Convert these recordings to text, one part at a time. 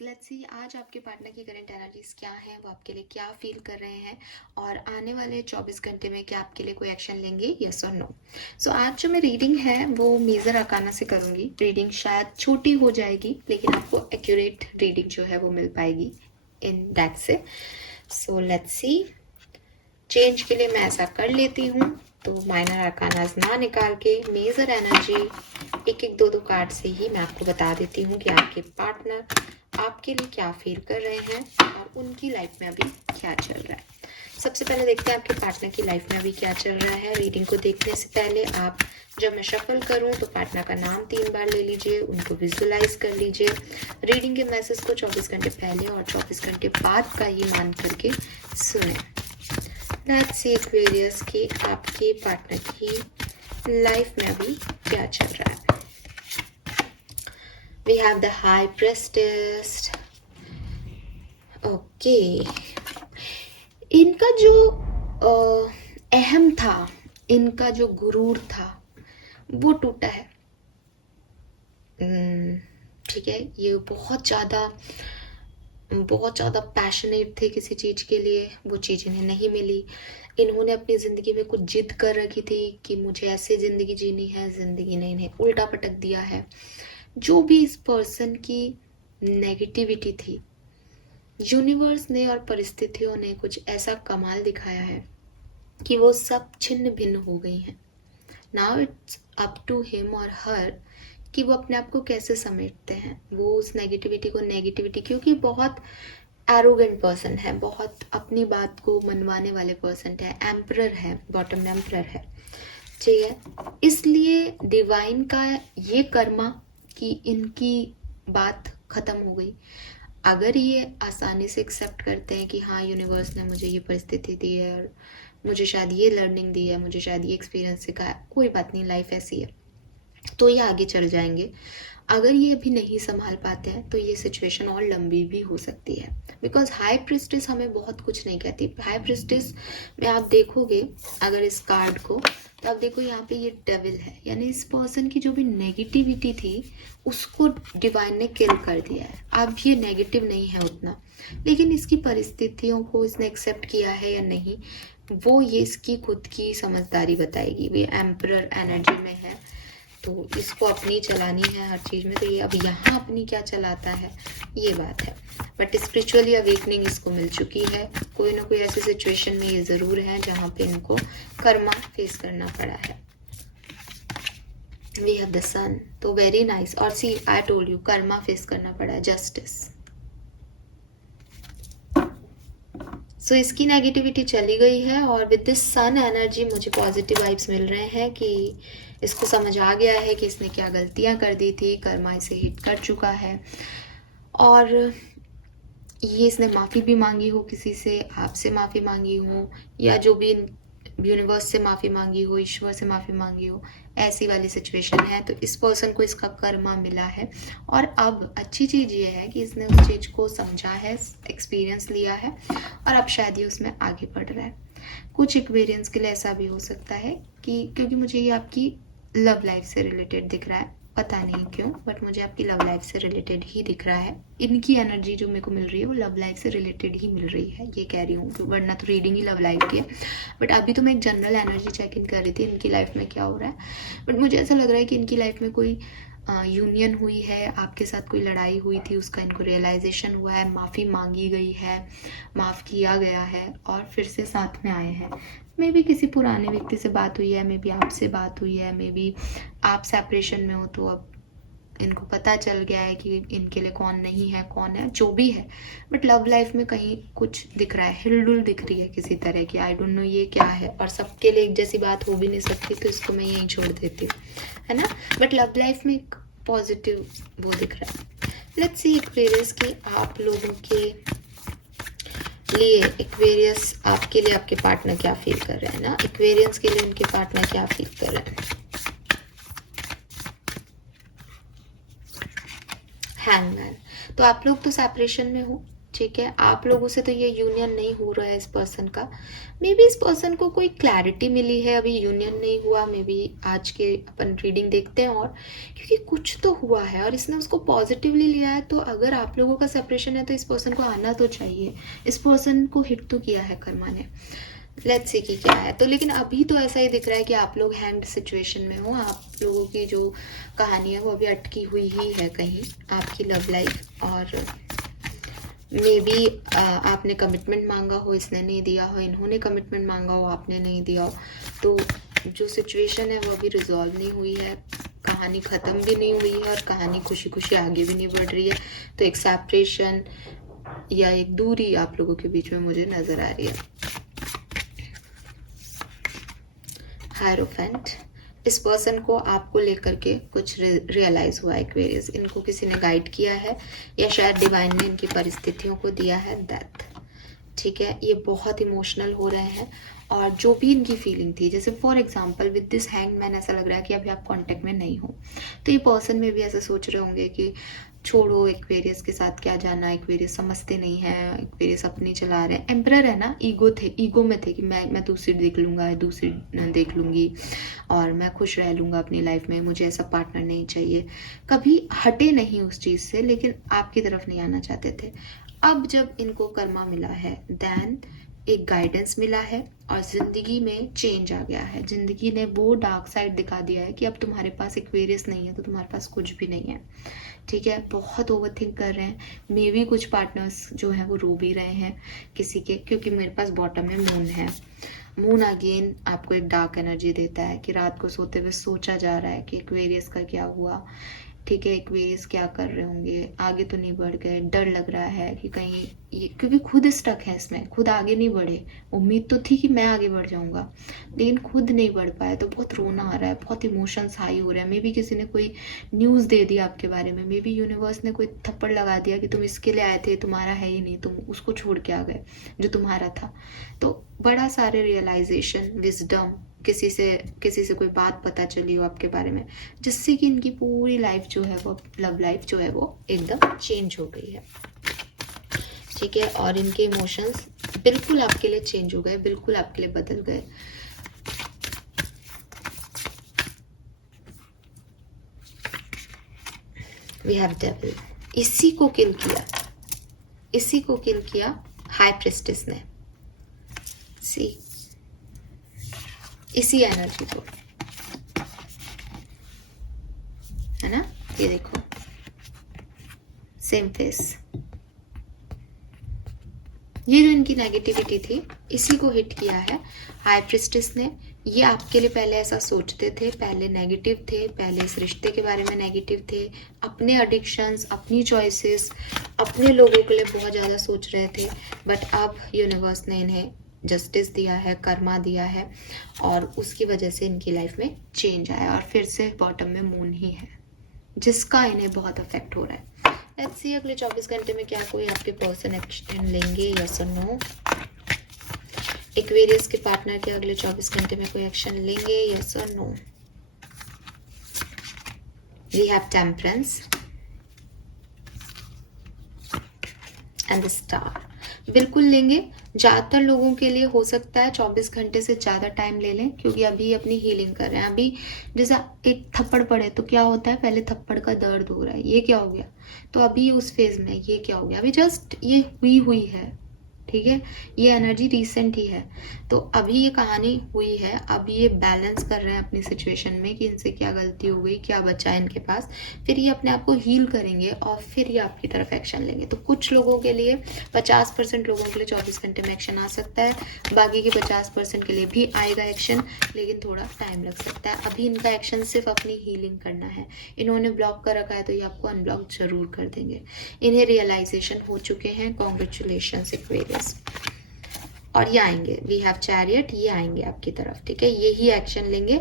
Let's see आज आपके partner की करंट एनर्जीज क्या हैं, वो आपके लिए क्या फील कर रहे हैं और आने वाले 24 घंटे में क्या आपके लिए कोई एक्शन लेंगे, यस और नो। सो आज जो मैं रीडिंग है वो मेजर अरकाना से करूँगी। रीडिंग शायद छोटी हो जाएगी लेकिन आपको एक्यूरेट रीडिंग जो है वो मिल पाएगी इन डेक से। सो लेट्स सी, चेंज के लिए मैं ऐसा कर लेती हूँ तो माइनर अरकानाज ना निकाल के मेजर एनर्जी एक एक दो कार्ड से ही मैं आपको बता देती हूँ कि आपके पार्टनर आपके लिए क्या फील कर रहे हैं और उनकी लाइफ में अभी क्या चल रहा है। सबसे पहले देखते हैं आपके पार्टनर की लाइफ में अभी क्या चल रहा है। रीडिंग को देखने से पहले आप जब मैं शफल करूं तो पार्टनर का नाम 3 बार ले लीजिए, उनको विजुअलाइज कर लीजिए। रीडिंग के मैसेज को 24 घंटे पहले और 24 घंटे बाद का ही मान करके सुने। लेट्स सी एक्वेरियस की आपके पार्टनर की लाइफ में अभी क्या चल रहा है। We have the High Priestess. Okay, इनका जो अहम था, इनका जो गुरूर था वो टूटा है। ठीक है, ये बहुत ज़्यादा पैशनेट थे किसी चीज़ के लिए, वो चीज़ इन्हें नहीं मिली। इन्होंने अपनी ज़िंदगी में कुछ जिद कर रखी थी कि मुझे ऐसे ज़िंदगी जीनी है, ज़िंदगी ने इन्हें उल्टा पटक दिया है। जो भी इस पर्सन की नेगेटिविटी थी, यूनिवर्स ने और परिस्थितियों ने कुछ ऐसा कमाल दिखाया है कि वो सब छिन्न भिन्न हो गई हैं। Now it's up to him और हर कि वो अपने आप को कैसे समेटते हैं। वो उस नेगेटिविटी क्योंकि बहुत एरोगेंट पर्सन है, बहुत अपनी बात को मनवाने वाले पर्सन है, एम्परर है, बॉटम में एम्परर है, ठीक है। इसलिए डिवाइन का ये कर्मा कि इनकी बात खत्म हो गई। अगर ये आसानी से एक्सेप्ट करते हैं कि हाँ यूनिवर्स ने मुझे ये परिस्थिति दी है और मुझे शायद ये लर्निंग दी है, मुझे शायद ये एक्सपीरियंस सिखाया, कोई बात नहीं, लाइफ ऐसी है, तो ये आगे चल जाएंगे। अगर ये अभी नहीं संभाल पाते हैं तो ये सिचुएशन और लंबी भी हो सकती है। बिकॉज हाई प्रिस्टेस हमें बहुत कुछ नहीं कहती। हाई प्रिस्टेस में आप देखोगे अगर इस कार्ड को, तो आप देखो यहाँ पे ये डेविल है, यानी इस पर्सन की जो भी नेगेटिविटी थी उसको डिवाइन ने किल कर दिया है। अब ये नेगेटिव नहीं है उतना, लेकिन इसकी परिस्थितियों को इसने एक्सेप्ट किया है या नहीं वो ये इसकी खुद की समझदारी बताएगी। ये एम्परर एनर्जी में है तो इसको अपनी चलानी है हर चीज़ में, तो ये अब यहाँ अपनी क्या चलाता है ये बात है। बट स्पिरिचुअली अवेकनिंग इसको मिल चुकी है। कोई ना कोई ऐसी सिचुएशन में ये ज़रूर है जहाँ पे इनको कर्मा फेस करना पड़ा है। वी हैव द सन, तो वेरी नाइस। और see I told you, karma face करना पड़ा है, जस्टिस। सो इसकी नेगेटिविटी चली गई है और विद दिस सन एनर्जी मुझे पॉजिटिव वाइब्स मिल रहे हैं कि इसको समझ आ गया है कि इसने क्या गलतियां कर दी थी, कर्मा इसे हिट कर चुका है और ये इसने माफ़ी भी मांगी हो किसी से, आपसे माफ़ी मांगी हो या जो भी यूनिवर्स से माफ़ी मांगी हो, ईश्वर से माफ़ी मांगी हो, ऐसी वाली सिचुएशन है। तो इस पर्सन को इसका कर्मा मिला है और अब अच्छी चीज़ ये है कि इसने उस चीज़ को समझा है, एक्सपीरियंस लिया है और अब शायद ये उसमें आगे बढ़ रहा है। कुछ एक्सपीरियंस के लिए ऐसा भी हो सकता है कि क्योंकि मुझे ये आपकी लव लाइफ से रिलेटेड दिख रहा है, पता नहीं क्यों, बट मुझे आपकी लव लाइफ से रिलेटेड ही दिख रहा है। इनकी एनर्जी जो मेरे को मिल रही है वो लव लाइफ से रिलेटेड ही मिल रही है, ये कह रही हूँ, वरना तो रीडिंग ही लव लाइफ की है। बट अभी तो मैं एक जनरल एनर्जी चेक इन कर रही थी इनकी लाइफ में क्या हो रहा है। बट मुझे ऐसा लग रहा है कि इनकी लाइफ में कोई यूनियन हुई है, आपके साथ कोई लड़ाई हुई थी, उसका इनको रियलाइजेशन हुआ है, माफ़ी मांगी गई है, माफ़ किया गया है और फिर से साथ में आए हैं। मे बी किसी पुराने व्यक्ति से बात हुई है, मे बी आपसे बात हुई है, मे बी आप सेपरेशन में हो तो अब इनको पता चल गया है कि इनके लिए कौन नहीं है, कौन है, जो भी है। बट लव लाइफ में कहीं कुछ दिख रहा है, हिलडुल दिख रही है किसी तरह की, आई डोंट नो ये क्या है। और सबके लिए एक जैसी बात हो भी नहीं सकती, तो इसको मैं यहीं छोड़ देती हूँ, है ना। बट लव लाइफ में एक पॉजिटिव वो दिख रहा है। लेट्स सी एक्वेरियस की आप लोगों के लिए, एक्वेरियस आपके लिए आपके पार्टनर क्या फील कर रहे हैं ना, एक्वेरियस के लिए उनके पार्टनर क्या फील कर रहे हैं। हैंगमैन, तो आप लोग तो सेपरेशन में हो, ठीक है, आप लोगों से तो ये यूनियन नहीं हो रहा है इस पर्सन का। मे बी इस पर्सन को कोई क्लैरिटी मिली है, अभी यूनियन नहीं हुआ। मे बी आज के अपन रीडिंग देखते हैं, और क्योंकि कुछ तो हुआ है और इसने उसको पॉजिटिवली लिया है, तो अगर आप लोगों का सेपरेशन है तो इस पर्सन को आना तो चाहिए। इस पर्सन को हिट तो किया है कर्मा ने। लेट्स सी कि क्या है। तो लेकिन अभी तो ऐसा ही दिख रहा है कि आप लोग हैंग्ड सिचुएशन में हो। आप लोगों की जो कहानी है वो अभी अटकी हुई ही है कहीं, आपकी लव लाइफ। और मे बी आपने कमिटमेंट मांगा हो, इसने नहीं दिया हो, इन्होंने कमिटमेंट मांगा हो, आपने नहीं दिया हो। तो जो सिचुएशन है वो अभी रिजॉल्व नहीं हुई है, कहानी ख़त्म भी नहीं हुई है, और कहानी खुशी खुशी आगे भी नहीं बढ़ रही है। तो एक सेपरेशन या एक दूरी आप लोगों के बीच में मुझे नज़र आ रही है। हायरोफेंट, इस पर्सन को आपको लेकर के कुछ रियलाइज हुआ है एक्वेरियस। इनको किसी ने गाइड किया है, या शायद डिवाइन ने इनकी परिस्थितियों को दिया है डेथ। ठीक है, ये बहुत इमोशनल हो रहे हैं, और जो भी इनकी फीलिंग थी, जैसे for example with this hangman, ऐसा लग रहा है कि अभी आप कांटेक्ट में नहीं हो। तो ये पर्सन में भी ऐसा सोच रहे होंगे कि छोड़ो, एक्वेरियस के साथ क्या जाना, एक्वेरियस समझते नहीं है, एक्वेरियस अपनी चला रहे हैं। एम्परर है ना, ईगो में थे कि मैं दूसरी देख लूँगा, दूसरी देख लूँगी, और मैं खुश रह लूँगा अपनी लाइफ में, मुझे ऐसा पार्टनर नहीं चाहिए। कभी हटे नहीं उस चीज़ से, लेकिन आपकी तरफ नहीं आना चाहते थे। अब जब इनको कर्मा मिला है, देन एक गाइडेंस मिला है, और ज़िंदगी में चेंज आ गया है। ज़िंदगी ने वो डार्क साइड दिखा दिया है कि अब तुम्हारे पास एक्वेरियस नहीं है तो तुम्हारे पास कुछ भी नहीं है। ठीक है, बहुत ओवर थिंक कर रहे हैं। मे भी कुछ पार्टनर्स जो हैं वो रो भी रहे हैं किसी के, क्योंकि मेरे पास बॉटम में मून है। मून अगेन आपको एक डार्क एनर्जी देता है कि रात को सोते हुए सोचा जा रहा है कि एक्वेरियस का क्या हुआ। ठीक है, एक्वेरियस क्या कर रहे होंगे, आगे तो नहीं बढ़ गए, डर लग रहा है कि कहीं ये, क्योंकि खुद स्टक है इसमें, खुद आगे नहीं बढ़े। उम्मीद तो थी कि मैं आगे बढ़ जाऊंगा, लेकिन खुद नहीं बढ़ पाया, तो बहुत रोना आ रहा है, बहुत इमोशंस हाई हो रहे हैं। मे बी किसी ने कोई न्यूज़ दे दिया आपके बारे में, मे बी यूनिवर्स ने कोई थप्पड़ लगा दिया कि तुम इसके लिए आए थे, तुम्हारा है ही नहीं, तुम उसको छोड़ के आ गए जो तुम्हारा था। तो बड़ा सारे रियलाइजेशन, विजडम, किसी से कोई बात पता चली हो आपके बारे में, जिससे कि इनकी पूरी लाइफ जो है वो, लव लाइफ जो है वो एकदम चेंज हो गई है। ठीक है, और इनके इमोशंस बिल्कुल आपके लिए चेंज हो गए, बिल्कुल आपके लिए बदल गए। वी हैव डेविल, इसी को किल किया हाई प्रिस्टेस ने। सी, इसी एनर्जी को, है ना, ये देखो सेम फेस। ये जो इनकी नेगेटिविटी थी, इसी को हिट किया है हाई प्रिस्टेस ने। ये आपके लिए पहले ऐसा सोचते थे, पहले नेगेटिव थे, पहले इस रिश्ते के बारे में नेगेटिव थे, अपने एडिक्शंस, अपनी चॉइसेस, अपने लोगों के लिए बहुत ज़्यादा सोच रहे थे। बट अब यूनिवर्स ने इन्हें जस्टिस दिया है, कर्मा दिया है, और उसकी वजह से इनकी लाइफ में चेंज आया, और फिर से बॉटम में मून ही है जिसका इन्हें बहुत अफेक्ट हो रहा है। लेट्स सी अगले 24 घंटे में क्या कोई आपके पर्सन एक्शन लेंगे, यस और नो। एक्वेरियस के पार्टनर के अगले 24 घंटे में कोई एक्शन लेंगे, यस और no. We have temperance and the star. बिल्कुल लेंगे। ज़्यादातर लोगों के लिए हो सकता है 24 घंटे से ज़्यादा टाइम ले लें, क्योंकि अभी अपनी हीलिंग कर रहे हैं। अभी जैसा एक थप्पड़ पड़े तो क्या होता है, पहले थप्पड़ का दर्द हो रहा है, ये क्या हो गया, तो अभी उस फेज में ये क्या हो गया, अभी जस्ट ये हुई है। ठीक है, ये एनर्जी रिसेंट ही है, तो अभी ये कहानी हुई है। अभी ये बैलेंस कर रहे हैं अपनी सिचुएशन में कि इनसे क्या गलती हो गई, क्या बचा है इनके पास। फिर ये अपने आप को हील करेंगे, और फिर ये आपकी तरफ एक्शन लेंगे। तो कुछ लोगों के लिए, 50% लोगों के लिए 24 घंटे में एक्शन आ सकता है, बाकी के 50% के लिए भी आएगा एक्शन, लेकिन थोड़ा टाइम लग सकता है। अभी इनका एक्शन सिर्फ अपनी हीलिंग करना है। इन्होंने ब्लॉक कर रखा है तो ये आपको अनब्लॉक जरूर कर देंगे। इन्हें रियलाइजेशन हो चुके हैं। Congratulations Aquarius. और ये आएंगे, वी हैव चैरियट, ये आएंगे आपकी तरफ। ठीक है, यही एक्शन लेंगे,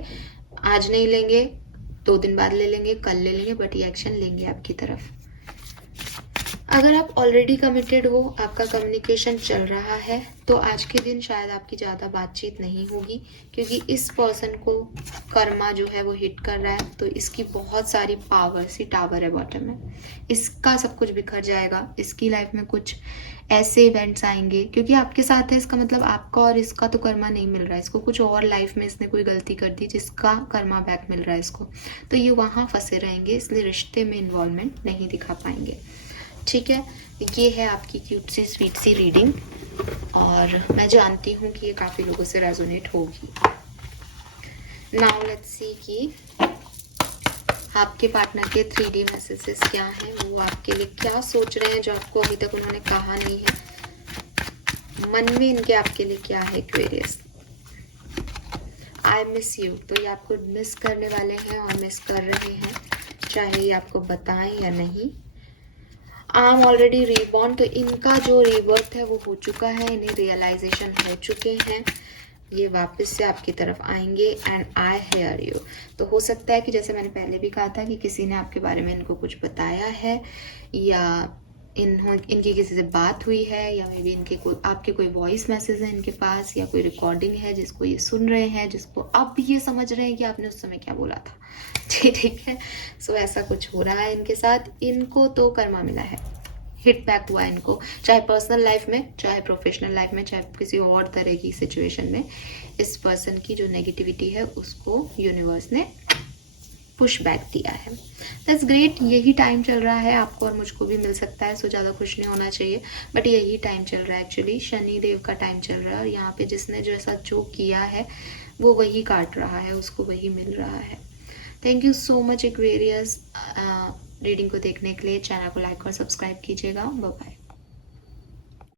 आज नहीं लेंगे, 2 दिन बाद ले लेंगे, कल ले लेंगे, बट ये एक्शन लेंगे आपकी तरफ। अगर आप ऑलरेडी कमिटेड हो, आपका कम्युनिकेशन चल रहा है, तो आज के दिन शायद आपकी ज़्यादा बातचीत नहीं होगी, क्योंकि इस पर्सन को कर्मा जो है वो हिट कर रहा है। तो इसकी बहुत सारी पावर, सी टावर है बॉटम में, इसका सब कुछ बिखर जाएगा। इसकी लाइफ में कुछ ऐसे इवेंट्स आएंगे, क्योंकि आपके साथ है, इसका मतलब आपका और इसका तो कर्मा नहीं मिल रहा है। इसको कुछ और लाइफ में इसने कोई गलती कर दी जिसका कर्मा बैक मिल रहा है इसको, तो ये वहाँ फंसे रहेंगे, इसलिए रिश्ते में इन्वॉल्वमेंट नहीं दिखा पाएंगे। ठीक है, ये है आपकी क्यूट सी स्वीट सी रीडिंग, और मैं जानती हूँ कि ये काफ़ी लोगों से रेजोनेट होगी। नाउ लेट्स सी कि आपके पार्टनर के 3D मैसेजेस क्या हैं, वो आपके लिए क्या सोच रहे हैं जो आपको अभी तक उन्होंने कहा नहीं है। मन में इनके आपके लिए क्या है एक्वेरियस। आई मिस यू, तो ये आपको मिस करने वाले हैं और मिस कर रहे हैं, चाहे ये आपको बताएं या नहीं। आई एम ऑलरेडी रीबॉर्न, तो इनका जो रीबर्थ है वो हो चुका है, इन्हें रियलाइजेशन हो चुके हैं, ये वापस से आपकी तरफ आएंगे। एंड आई हेयर यू, तो हो सकता है कि जैसे मैंने पहले भी कहा था कि किसी ने आपके बारे में इनको कुछ बताया है, या इनकी किसी से बात हुई है, या मे बी आपके कोई वॉइस मैसेज है इनके पास, या कोई रिकॉर्डिंग है जिसको ये सुन रहे हैं, जिसको अब ये समझ रहे हैं कि आपने उस समय क्या बोला था। ठीक है, सो ऐसा कुछ हो रहा है इनके साथ। इनको तो कर्मा मिला है, हिट बैक हुआ है इनको, चाहे पर्सनल लाइफ में, चाहे प्रोफेशनल लाइफ में, चाहे किसी और तरह की सिचुएशन में। इस पर्सन की जो नेगेटिविटी है उसको यूनिवर्स ने पुश बैक दिया है। दैट्स ग्रेट, यही टाइम चल रहा है, आपको और मुझको भी मिल सकता है, सो ज़्यादा खुश नहीं होना चाहिए, बट यही टाइम चल रहा है। एक्चुअली शनि देव का टाइम चल रहा है, और यहाँ पे जिसने जैसा जो किया है वो वही काट रहा है, उसको वही मिल रहा है। Thank you so much Aquarius reading को देखने के लिए। चैनल को लाइक और सब्सक्राइब कीजिएगा। Bye bye.